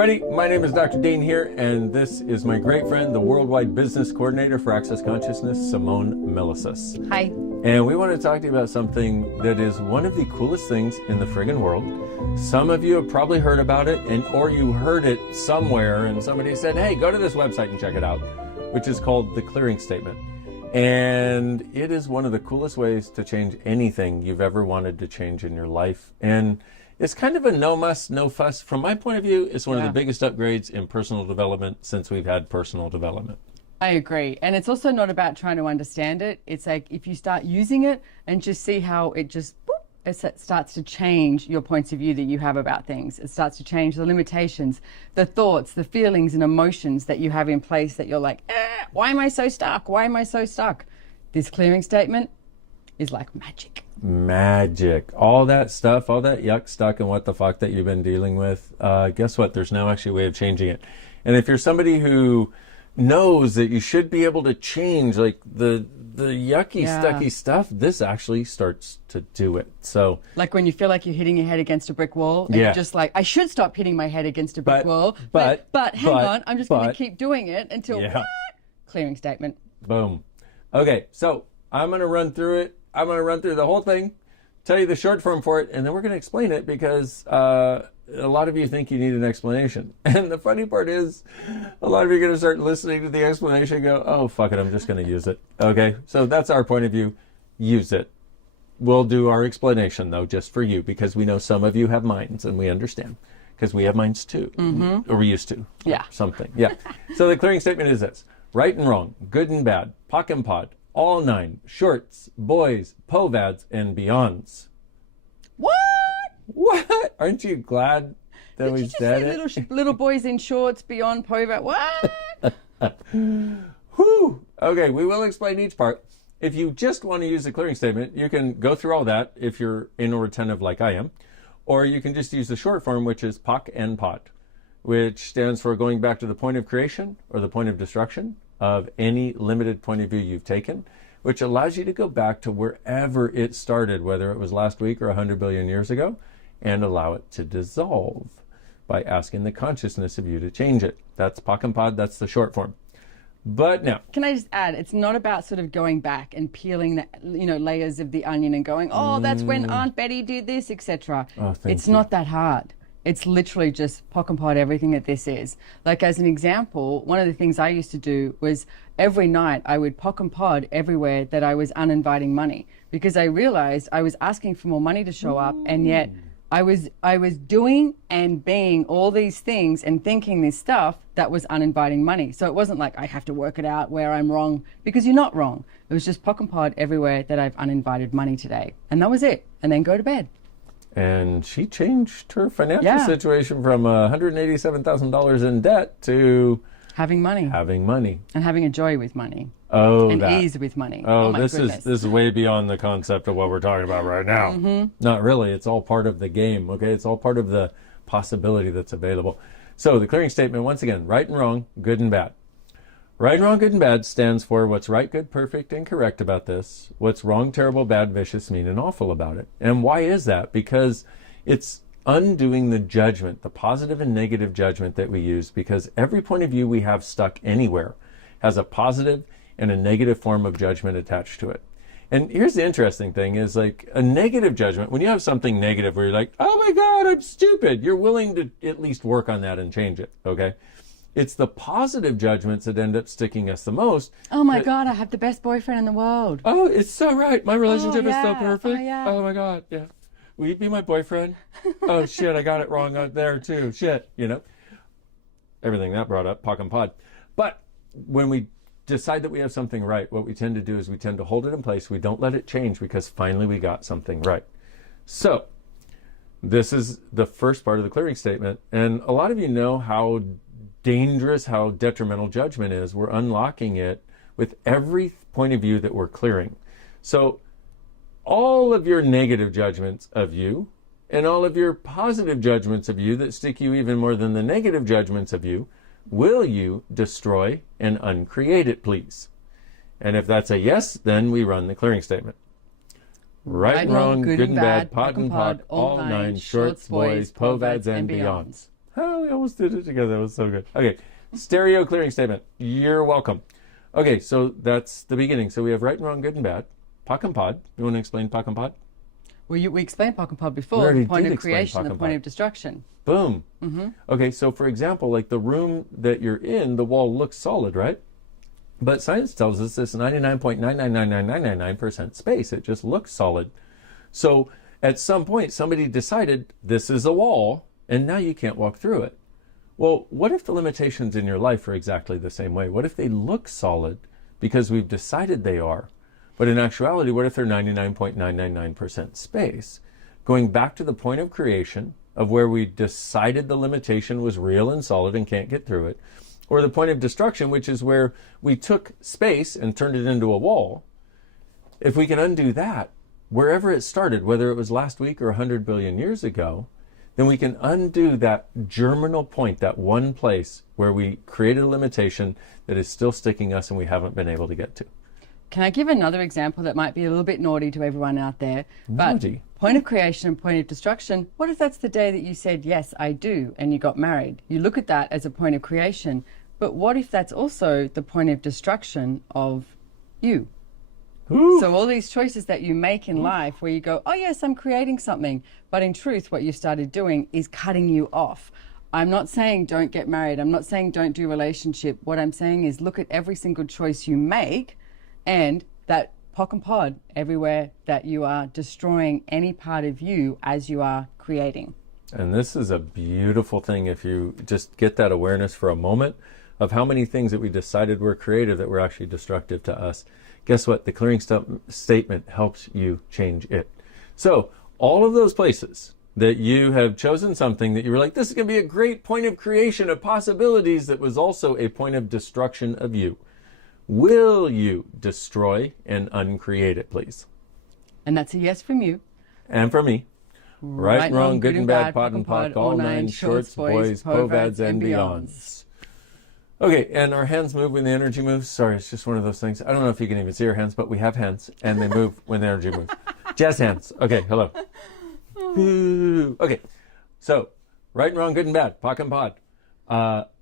everybody, my name is Dr. Dean here, and this is my great friend, the Worldwide Business Coordinator for Access Consciousness, Simone Milicis. Hi. And we want to talk to you about something that is one of the coolest things in the friggin' world. Some of you have probably heard about it, or you heard it somewhere, and somebody said, hey, go to this website and check it out, which is called the Clearing Statement. And it is one of the coolest ways to change anything you've ever wanted to change in your life. And it's kind of a no muss, no fuss. From my point of view, it's one of the biggest upgrades in personal development since we've had personal development. I agree. And it's also not about trying to understand it. It's like if you start using it and just see how it just it starts to change your points of view that you have about things. It starts to change the limitations, the thoughts, the feelings and emotions that you have in place that you're like, why am I so stuck? Why am I so stuck? This clearing statement is like magic. Magic. All that stuff, all that yuck, stuck, and what the fuck that you've been dealing with, guess what? There's now actually a way of changing it. And if you're somebody who knows that you should be able to change like the yucky, stucky stuff, this actually starts to do it. So like when you feel like you're hitting your head against a brick wall, and you're just like, I should stop hitting my head against a brick wall. But hang on, I'm just going to keep doing it until clearing statement. Boom. Okay, so I'm going to run through it. I'm going to run through the whole thing, tell you the short form for it, and then we're going to explain it because a lot of you think you need an explanation. And the funny part is a lot of you are going to start listening to the explanation and go, oh, fuck it, I'm just going to use it. Okay, so that's our point of view. Use it. We'll do our explanation, though, just for you because we know some of you have minds and we understand because we have minds too, or we used to. Yeah. Something. Yeah. So the clearing statement is this: right and wrong, good and bad, POC and POD, all nine, shorts, boys, povads, and beyonds. What? What? Aren't you glad that we said it? Little boys in shorts, beyond povad. What? Whew. Okay, we will explain each part. If you just want to use the clearing statement, you can go through all that if you're inattentive like I am. Or you can just use the short form, which is POC and POD, which stands for going back to the point of creation or the point of destruction of any limited point of view you've taken, which allows you to go back to wherever it started, whether it was last week or 100 billion years ago, and allow it to dissolve by asking the consciousness of you to change it. That's POC and POD, that's the short form. But now, can I just add, it's not about sort of going back and peeling the layers of the onion and going, oh, that's when Aunt Betty did this, etc. It's not that hard. It's literally just POC and POD everything that this is. Like as an example, one of the things I used to do was every night I would POC and POD everywhere that I was uninviting money because I realized I was asking for more money to show up and yet I was doing and being all these things and thinking this stuff that was uninviting money. So it wasn't like I have to work it out where I'm wrong because you're not wrong. It was just POC and POD everywhere that I've uninvited money today. And that was it. And then go to bed. And she changed her financial situation from $187,000 in debt to having money. Having money. And having a joy with money. Oh, and ease with money. Oh, my goodness. This is way beyond the concept of what we're talking about right now. Not really. It's all part of the game, okay? It's all part of the possibility that's available. So the clearing statement, once again, right and wrong, good and bad. Right and wrong, good and bad stands for what's right, good, perfect, and correct about this. What's wrong, terrible, bad, vicious, mean, and awful about it. And why is that? Because it's undoing the judgment, the positive and negative judgment that we use, because every point of view we have stuck anywhere has a positive and a negative form of judgment attached to it. And here's the interesting thing is like a negative judgment, when you have something negative where you're like, oh my God, I'm stupid, you're willing to at least work on that and change it, okay? It's the positive judgments that end up sticking us the most. Oh my God, I have the best boyfriend in the world. Oh, it's so right. My relationship is so perfect. Oh my God, yeah. Will you be my boyfriend? Oh shit, I got it wrong out there too. Shit, Everything that brought up, POC and POD. But when we decide that we have something right, what we tend to do is we tend to hold it in place. We don't let it change because finally we got something right. So this is the first part of the clearing statement. And a lot of you know how dangerous, how detrimental judgment is. We're unlocking it with every point of view that we're clearing. So all of your negative judgments of you and all of your positive judgments of you that stick you even more than the negative judgments of you, will you destroy and uncreate it, please? And if that's a yes, then we run the clearing statement. Right and wrong, good and bad, POC and POD, all nine, shorts, boys, povads, and beyonds. Oh, we almost did it together. That was so good. Okay, stereo clearing statement. You're welcome. Okay, so that's the beginning. So we have right and wrong, good and bad. Pak and pod. You want to explain pak and pod? Well, we explained Pak and Pod before. We already The point did of explain creation, Pak the and point Pod. of destruction. Boom. Okay, so for example, like the room that you're in, the wall looks solid, right? But science tells us it's 99.9999999% space. It just looks solid. So at some point, somebody decided this is a wall, and now you can't walk through it. Well, what if the limitations in your life are exactly the same way? What if they look solid because we've decided they are? But in actuality, what if they're 99.999% space? Going back to the point of creation, of where we decided the limitation was real and solid and can't get through it, or the point of destruction, which is where we took space and turned it into a wall. If we can undo that, wherever it started, whether it was last week or 100 billion years ago, then we can undo that germinal point, that one place where we created a limitation that is still sticking us and we haven't been able to get to. Can I give another example that might be a little bit naughty to everyone out there? Naughty? But point of creation and point of destruction, what if that's the day that you said, yes, I do, and you got married? You look at that as a point of creation, but what if that's also the point of destruction of you? Ooh. So all these choices that you make in life where you go, oh yes, I'm creating something, but in truth what you started doing is cutting you off. I'm not saying don't get married. I'm not saying don't do relationship. What I'm saying is look at every single choice you make and that pock and pod everywhere that you are destroying any part of you as you are creating. And this is a beautiful thing if you just get that awareness for a moment of how many things that we decided were creative that were actually destructive to us. Guess what? The clearing statement helps you change it. So all of those places that you have chosen something that you were like, this is going to be a great point of creation of possibilities that was also a point of destruction of you. Will you destroy and uncreate it, please? And that's a yes from you. And from me. Right and wrong, good and bad, pot and pot, all nine, shorts, boys, povads, and beyonds. Okay, and our hands move when the energy moves. Sorry, it's just one of those things. I don't know if you can even see our hands, but we have hands, and they move when the energy moves. Jazz hands. Okay, hello. Okay, so right and wrong, good and bad, pot and pod.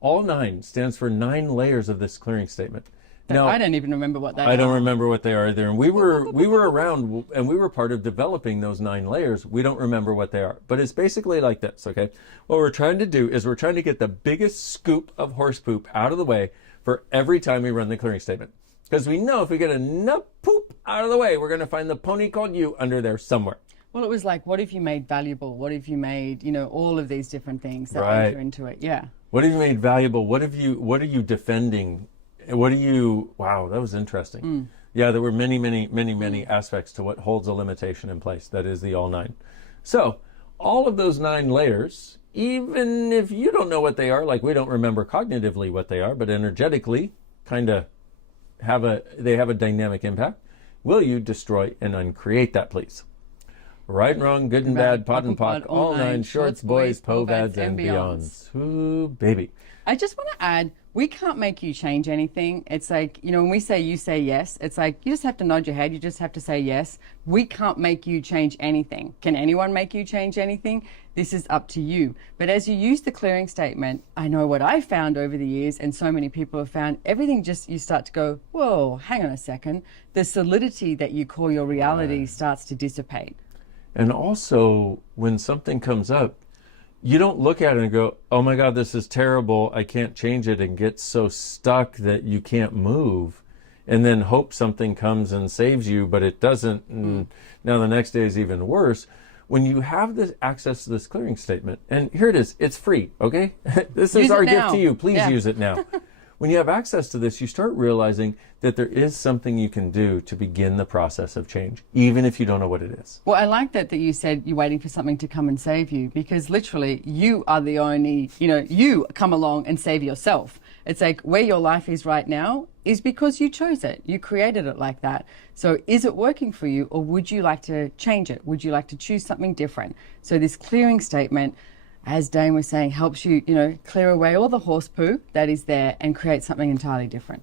All nine stands for 9 layers of this clearing statement. Now, I don't even remember what that is. I don't remember what they are either. And we were around and we were part of developing those 9 layers. We don't remember what they are. But it's basically like this, okay? What we're trying to do is we're trying to get the biggest scoop of horse poop out of the way for every time we run the clearing statement. Because we know if we get enough poop out of the way, we're going to find the pony called you under there somewhere. Well, it was like, what if you made valuable? What if you made, all of these different things that enter into it? Yeah. What have you made valuable? What are you defending? Wow, that was interesting. Yeah, there were many aspects to what holds a limitation in place. That is the all 9. So all of those 9 layers, even if you don't know what they are, like we don't remember cognitively what they are, but energetically kind of have a dynamic impact. Will you destroy and uncreate that, please? Right and wrong, good and bad, pot and pot, all 9, shorts, boys, povads, and beyonds. Ooh, baby. I just want to add, we can't make you change anything. It's like, when we say you say yes, it's like you just have to nod your head. You just have to say yes. We can't make you change anything. Can anyone make you change anything? This is up to you. But as you use the clearing statement, I know what I found over the years, and so many people have found, everything just, you start to go, whoa, hang on a second. The solidity that you call your reality starts to dissipate. And also, when something comes up, you don't look at it and go, oh my God, this is terrible, I can't change it, and get so stuck that you can't move, and then hope something comes and saves you, but it doesn't, and now the next day is even worse. When you have this access to this clearing statement, and here it is, it's free, okay? This is our gift to you, please use it now. When you have access to this, you start realizing that there is something you can do to begin the process of change, even if you don't know what it is. Well, I like that you said you're waiting for something to come and save you, because literally you are the only, you come along and save yourself. It's like where your life is right now is because you chose it. You created it like that. So is it working for you, or would you like to change it? Would you like to choose something different? So this clearing statement, as Dane was saying, helps you, clear away all the horse poo that is there and create something entirely different.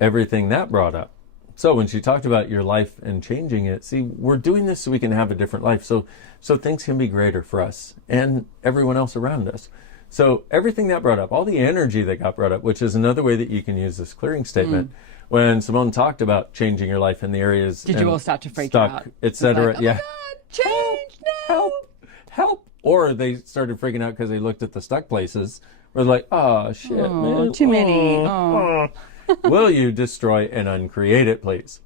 Everything that brought up. So when she talked about your life and changing it, see, we're doing this so we can have a different life. So things can be greater for us and everyone else around us. So everything that brought up, all the energy that got brought up, which is another way that you can use this clearing statement. When Simone talked about changing your life in the areas, Did you all start to freak stuck, out? etc. Like, oh yeah. my God, change, no. Help. Or they started freaking out because they looked at the stuck places. Where they're like, oh, shit, man. Too many. Oh. Will you destroy and uncreate it, please?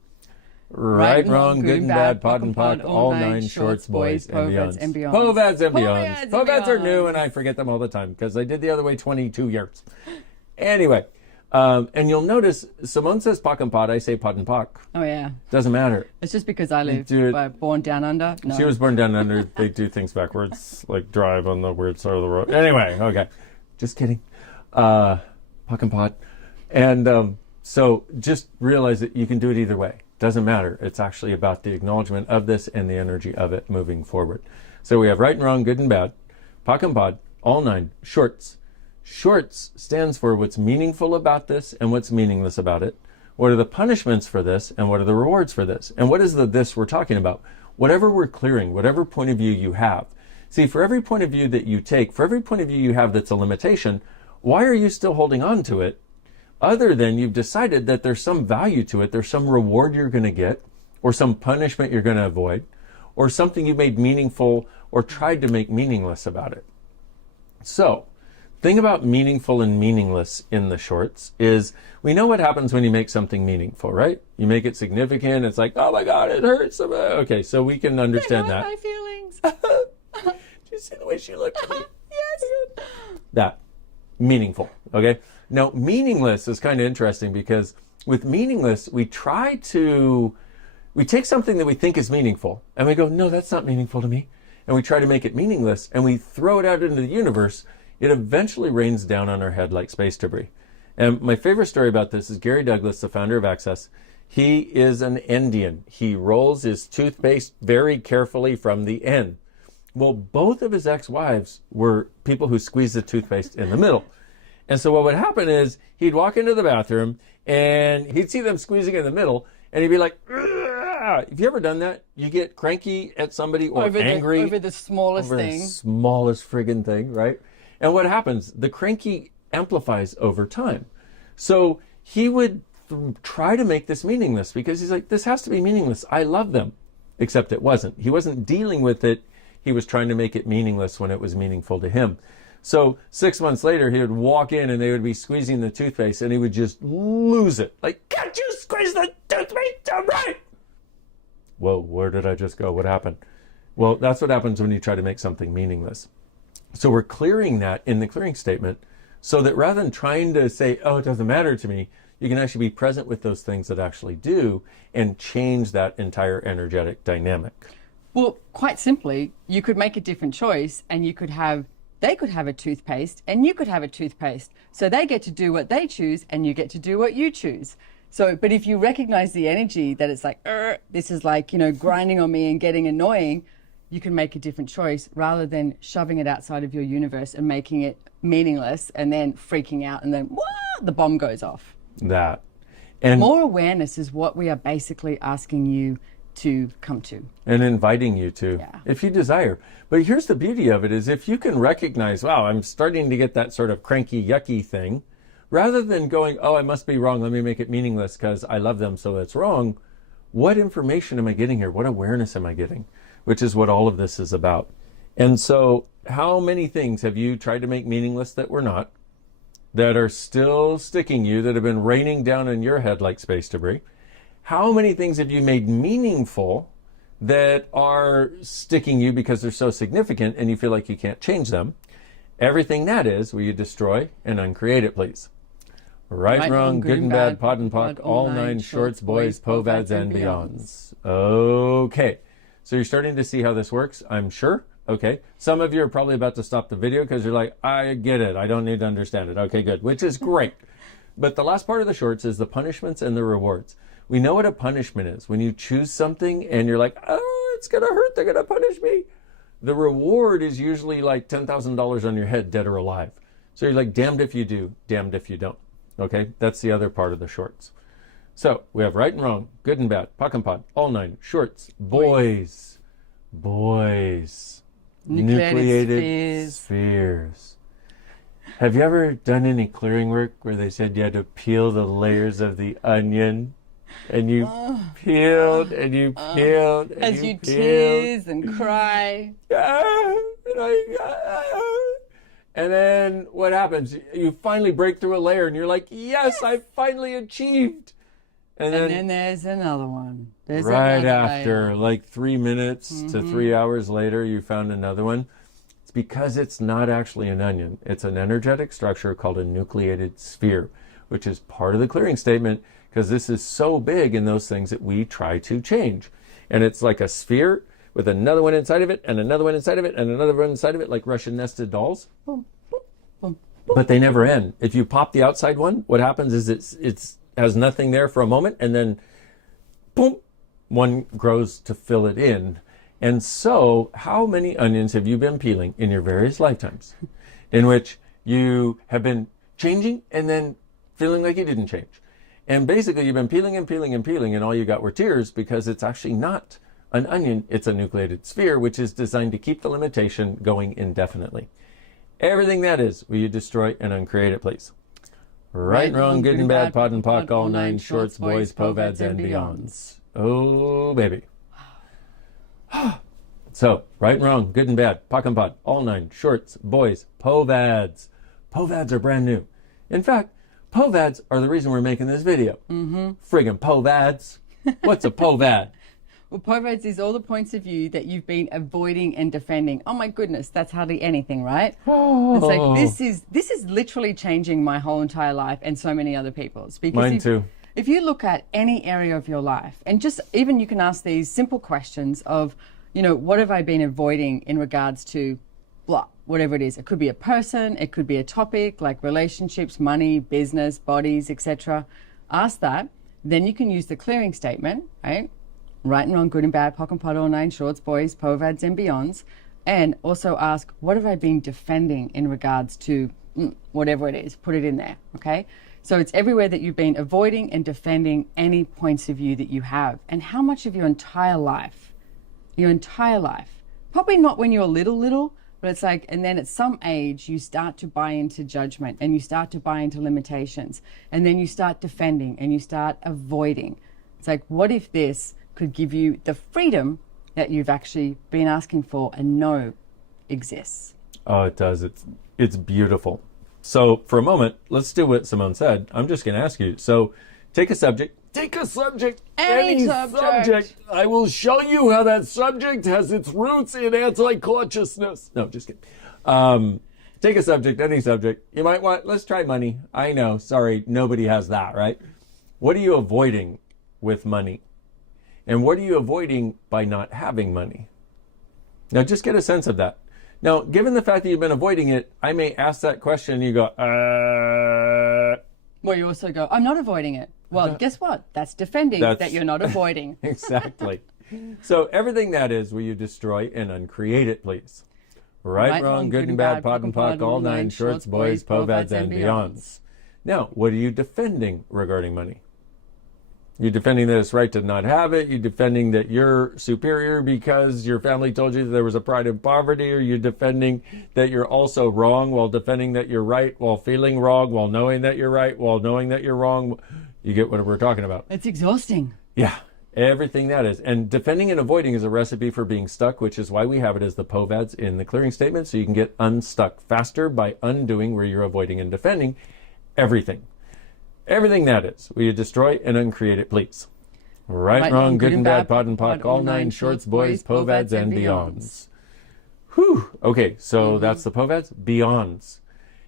Right, wrong, good and bad, pod and pod, all nine, shorts, boys, and beyonds. Povads and beyonds. Povads are new, and I forget them all the time because I did the other way 22 years. Anyway, and you'll notice Simone says pock and pod, I say pod and pock. Oh, yeah. Doesn't matter. It's just because I lived born down under. No. She was born down under. They do things backwards, like drive on the weird side of the road. Anyway, okay. Just kidding. Pock and pod. And so just realize that you can do it either way. Doesn't matter. It's actually about the acknowledgement of this and the energy of it moving forward. So we have right and wrong, good and bad, pock and pod, all nine, shorts. Shorts stands for what's meaningful about this and what's meaningless about it. What are the punishments for this and what are the rewards for this? And what is the this we're talking about? Whatever we're clearing, whatever point of view you have. See, for every point of view that you take, for every point of view you have that's a limitation, why are you still holding on to it? Other than you've decided that there's some value to it, there's some reward you're going to get, or some punishment you're going to avoid, or something you made meaningful or tried to make meaningless about it. So, thing about meaningful and meaningless in the shorts is we know what happens when you make something meaningful, right? You make it significant. It's like, oh my God, it hurts. Okay, so we can understand that. My feelings. Did you see the way she looked at me? Yes. That. Meaningful. Okay. Now, meaningless is kind of interesting because with meaningless, we take something that we think is meaningful and we go, no, that's not meaningful to me. And we try to make it meaningless and we throw it out into the universe. It eventually rains down on our head like space debris. And my favorite story about this is Gary Douglas, the founder of Access. He is an Endian. He rolls his toothpaste very carefully from the end. Well, both of his ex-wives were people who squeezed the toothpaste in the middle. And so what would happen is he'd walk into the bathroom and he'd see them squeezing in the middle and he'd be like, "Ugh." Have you ever done that? You get cranky at somebody or angry over the smallest thing. The smallest friggin' thing, right? And what happens? The cranky amplifies over time. So he would try to make this meaningless because he's like, this has to be meaningless. I love them. Except it wasn't. He wasn't dealing with it. He was trying to make it meaningless when it was meaningful to him. So 6 months later, he would walk in and they would be squeezing the toothpaste and he would just lose it. Like, can't you squeeze the toothpaste right? Whoa, where did I just go? What happened? Well, that's what happens when you try to make something meaningless. So we're clearing that in the clearing statement so that rather than trying to say, oh, it doesn't matter to me, you can actually be present with those things that actually do and change that entire energetic dynamic. Well, quite simply, you could make a different choice and they could have a toothpaste and you could have a toothpaste. So they get to do what they choose and you get to do what you choose. So, but if you recognize the energy that it's like, this is like, grinding on me and getting annoying, you can make a different choice rather than shoving it outside of your universe and making it meaningless and then freaking out and then the bomb goes off. That. And more awareness is what we are basically asking you to come to. And inviting you to, if you desire. But here's the beauty of it is if you can recognize, wow, I'm starting to get that sort of cranky, yucky thing, rather than going, oh, I must be wrong, let me make it meaningless because I love them, so it's wrong. What information am I getting here? What awareness am I getting? Which is what all of this is about. And so how many things have you tried to make meaningless that were not, that are still sticking you, that have been raining down in your head like space debris? How many things have you made meaningful that are sticking you because they're so significant and you feel like you can't change them? Everything that is, will you destroy and uncreate it, please? Right, wrong, good and bad, pod and pod, all nine, shorts, boys, povads, and beyonds. Okay. So you're starting to see how this works, I'm sure. Okay. Some of you are probably about to stop the video because you're like, I get it. I don't need to understand it. Okay, good. Which is great. But the last part of the shorts is the punishments and the rewards. We know what a punishment is. When you choose something and you're like, oh, it's going to hurt. They're going to punish me. The reward is usually like $10,000 on your head, dead or alive. So you're like, damned if you do, damned if you don't. Okay. That's the other part of the shorts. So we have right and wrong, good and bad, pock and pod, all nine, shorts, boys, nucleated spheres. Have you ever done any clearing work where they said you had to peel the layers of the onion? And you peeled and you peeled and As you peeled. tears and cry. And then what happens? You finally break through a layer and you're like, yes, I finally achieved. And then there's another one. There's right another after, layer. like 3 minutes to 3 hours later, you found another one. It's because it's not actually an onion. It's an energetic structure called a nucleated sphere, which is part of the clearing statement, because this is so big in those things that we try to change. And it's like a sphere with another one inside of it, and another one inside of it, and another one inside of it, like Russian nested dolls. Boom, boom, boom, But they never end. If you pop the outside one, what happens is it's has nothing there for a moment, and then boom, one grows to fill it in. And so, how many onions have you been peeling in your various lifetimes in which you have been changing and then feeling like you didn't change? And basically, you've been peeling and peeling and peeling, and all you got were tears, because it's actually not an onion. It's a nucleated sphere, which is designed to keep the limitation going indefinitely. Everything that is, will you destroy and uncreate it, please? Right, wrong, good and bad, pod and pock, all nine shorts, boys, povads, and beyonds. Oh, baby. So, right and wrong, good and bad, pock and pod, all nine shorts, boys, povads. Povads are brand new. In fact, povads are the reason we're making this video. Friggin' povads. What's a povad? Well, povads is all the points of view that you've been avoiding and defending. Oh my goodness, that's hardly anything, right? Oh. It's like this is literally changing my whole entire life and so many other people's. Because Mine too. If you look at any area of your life, and just even you can ask these simple questions of, you know, what have I been avoiding in regards to blah, whatever it is. It could be a person, it could be a topic like relationships, money, business, bodies, etc. Ask that. Then you can use the clearing statement, right? Right and wrong, good and bad, pock and pot, all nine shorts, boys, povads, and beyonds. And also ask, what have I been defending in regards to whatever it is? Put it in there, okay? So it's everywhere that you've been avoiding and defending any points of view that you have. And how much of your entire life, probably not when you're little, but it's like, and then at some age, you start to buy into judgment and you start to buy into limitations. And then you start defending and you start avoiding. It's like, what if this could give you the freedom that you've actually been asking for and know exists? Oh, it does. It's beautiful. So for a moment, let's do what Simone said. I'm just going to ask you. So take a subject. Any subject. I will show you how that subject has its roots in anti-consciousness. No, just kidding. Take a subject, any subject. You might want, let's try money. I know, sorry, nobody has that, right? What are you avoiding with money? And what are you avoiding by not having money? Now, just get a sense of that. Now, given the fact that you've been avoiding it, I may ask that question and you go, Well, you also go, I'm not avoiding it. Well, guess what? That's defending that you're not avoiding. Exactly. So everything that is, will you destroy and uncreate it, please? Right, wrong, good and bad, pod and pock, all nine shorts, boys, povads, and beyonds. Now, what are you defending regarding money? You're defending that it's right to not have it. You're defending that you're superior because your family told you that there was a pride in poverty. Or you're defending that you're also wrong while defending that you're right, while feeling wrong, while knowing that you're right, while knowing that you're wrong. You get what we're talking about. It's exhausting. Yeah, everything that is. And defending and avoiding is a recipe for being stuck, which is why we have it as the povads in the clearing statement, so you can get unstuck faster by undoing where you're avoiding and defending everything. Everything that is, will you destroy and uncreate it, please? Right, wrong, good and bad, pod and pock, all nine shorts, boys, povads, and beyonds. Whew. Okay, so that's the povads. Beyonds.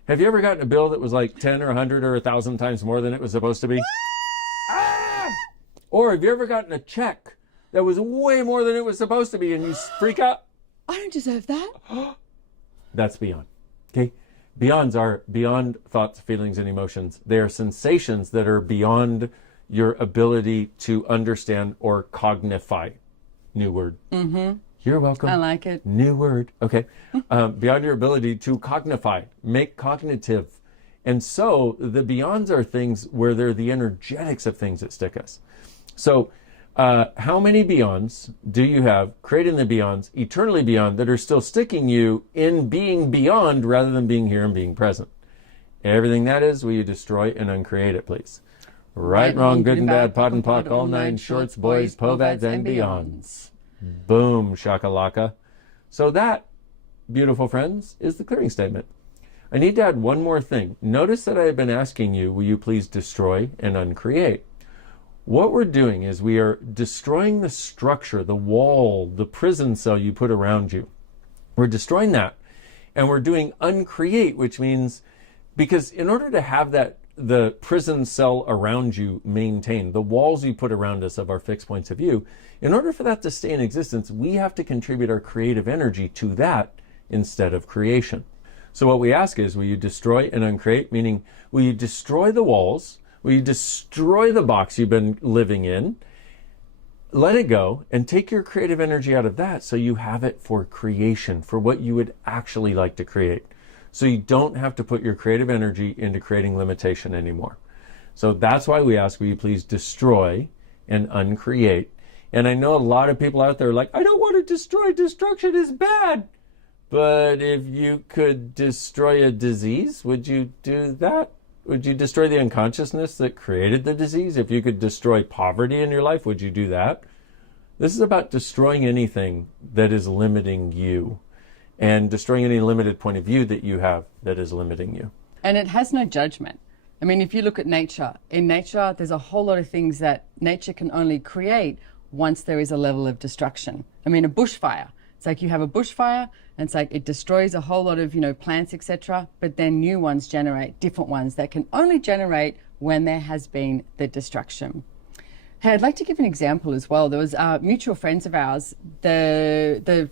Have you ever gotten a bill that was like 10 or 100 or 1,000 times more than it was supposed to be? Or have you ever gotten a check that was way more than it was supposed to be and you freak out? I don't deserve that. That's beyond. Okay? Beyonds are beyond thoughts, feelings, and emotions. They are sensations that are beyond your ability to understand or cognify. New word. Mm-hmm. You're welcome. I like it. New word. Okay. Beyond your ability to cognify, make cognitive. And so the beyonds are things where they're the energetics of things that stick us. So how many beyonds do you have creating the beyonds, eternally beyond, that are still sticking you in being beyond rather than being here and being present? Everything that is, will you destroy and uncreate it, please? Right, wrong, good and bad, pot and pock, all nine shorts, boys, povads, and beyonds. Boom, shakalaka. So that, beautiful friends, is the clearing statement. I need to add one more thing. Notice that I have been asking you, will you please destroy and uncreate? What we're doing is we are destroying the structure, the wall, the prison cell you put around you. We're destroying that. And we're doing uncreate, which means, because in order to have that, the prison cell around you maintained, the walls you put around us of our fixed points of view, in order for that to stay in existence, we have to contribute our creative energy to that instead of creation. So what we ask is, will you destroy and uncreate? Meaning, will you destroy the walls? Will you destroy the box you've been living in? Let it go and take your creative energy out of that so you have it for creation, for what you would actually like to create. So you don't have to put your creative energy into creating limitation anymore. So that's why we ask, will you please destroy and uncreate? And I know a lot of people out there are like, I don't want to destroy. Destruction is bad. But if you could destroy a disease, would you do that? Would you destroy the unconsciousness that created the disease? If you could destroy poverty in your life, would you do that? This is about destroying anything that is limiting you and destroying any limited point of view that you have that is limiting you. And it has no judgment. I mean, if you look at nature, in nature, there's a whole lot of things that nature can only create once there is a level of destruction. I mean, a bushfire. It's like you have a bushfire, and it's like it destroys a whole lot of, plants, etc. But then new ones generate, different ones that can only generate when there has been the destruction. Hey, I'd like to give an example as well. There was mutual friends of ours. The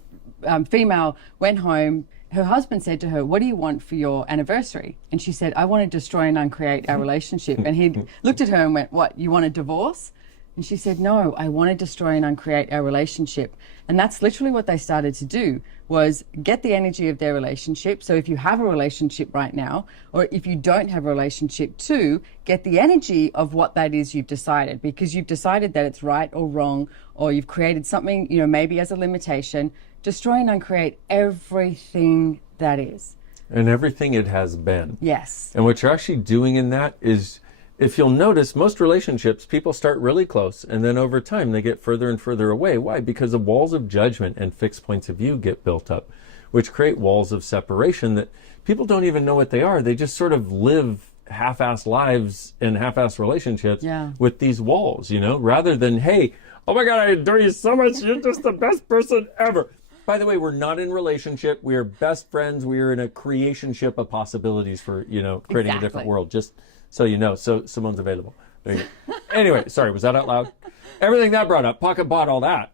female went home. Her husband said to her, what do you want for your anniversary? And she said, I want to destroy and uncreate our relationship. And he looked at her and went, what, you want a divorce? And she said, no, I want to destroy and uncreate our relationship. And that's literally what they started to do, was get the energy of their relationship. So if you have a relationship right now, or if you don't have a relationship too, get the energy of what that is you've decided, because you've decided that it's right or wrong, or you've created something, maybe as a limitation. Destroy and uncreate everything that is. And everything it has been. Yes. And what you're actually doing in that is, if you'll notice, most relationships, people start really close, and then over time they get further and further away. Why? Because the walls of judgment and fixed points of view get built up, which create walls of separation that people don't even know what they are. They just sort of live half-assed lives and half-assed relationships with these walls, rather than, hey, oh my God, I adore you so much. You're just the best person ever. By the way, we're not in relationship. We are best friends. We are in a creationship of possibilities for, creating a different world. Just so you know. So Simone's available. There you go. Anyway, sorry, was that out loud? Everything that brought up, pocket bought all that.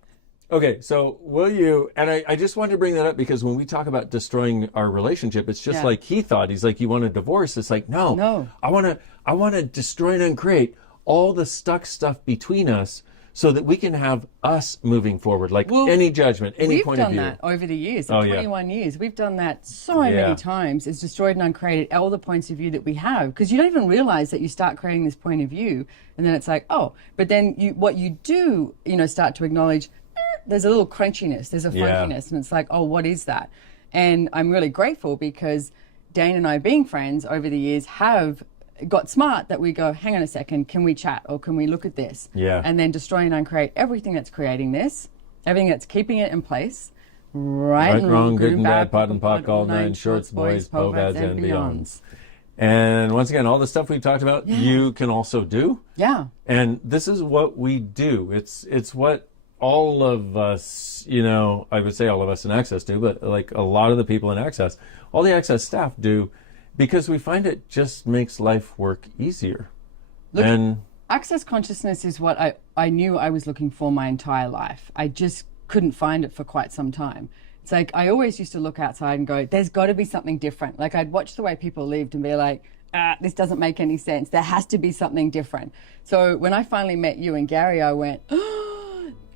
Okay, so will you, and I just wanted to bring that up because when we talk about destroying our relationship, it's just like he thought. He's like, you want a divorce? It's like, no. I want to destroy and uncreate all the stuck stuff between us, so that we can have us moving forward, like any judgment, any point of view. We've done that over the years, 21 years. We've done that so many times. It's destroyed and uncreated all the points of view that we have, because you don't even realize that you start creating this point of view, and then it's like, oh, but then what you do, start to acknowledge, there's a little crunchiness, there's a funkiness, and it's like, oh, what is that? And I'm really grateful because Dane and I, being friends over the years, have got smart that we go, hang on a second, can we chat or can we look at this? Yeah. And then destroy and uncreate everything that's creating this, everything that's keeping it in place. Right and wrong, good and bad, pot and pock, all nine shorts, boys, povads, and beyonds. And once again, all the stuff we've talked about, you can also do. Yeah. And this is what we do. It's what all of us, I would say all of us in Access do, but like a lot of the people in Access, all the Access staff do, because we find it just makes life work easier. Look, Access Consciousness is what I knew I was looking for my entire life. I just couldn't find it for quite some time. It's like I always used to look outside and go, there's got to be something different. Like I'd watch the way people lived and be like, this doesn't make any sense. There has to be something different. So when I finally met you and Gary, I went,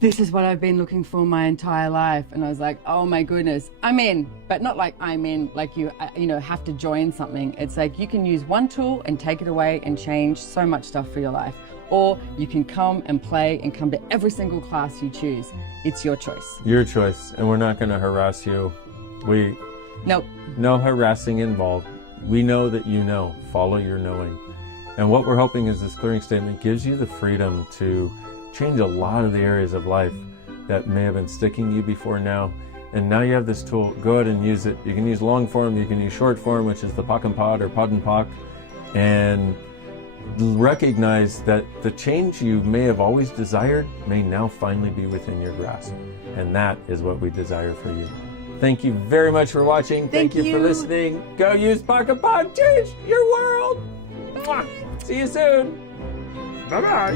this is what I've been looking for my entire life. And I was like, oh my goodness, I'm in. But not like I'm in, like you have to join something. It's like you can use one tool and take it away and change so much stuff for your life. Or you can come and play and come to every single class you choose. It's your choice. Your choice. And we're not going to harass you. Nope. No harassing involved. We know that you know. Follow your knowing. And what we're hoping is this clearing statement gives you the freedom to change a lot of the areas of life that may have been sticking to you before now. And now you have this tool. Go ahead and use it. You can use long form, you can use short form, which is the Pak and Pod or Pod and Pak, and recognize that the change you may have always desired may now finally be within your grasp. And that is what we desire for you. Thank you very much for watching. Thank you for listening. Go use Pak and Pod. Change your world. Mwah. See you soon. Bye-bye.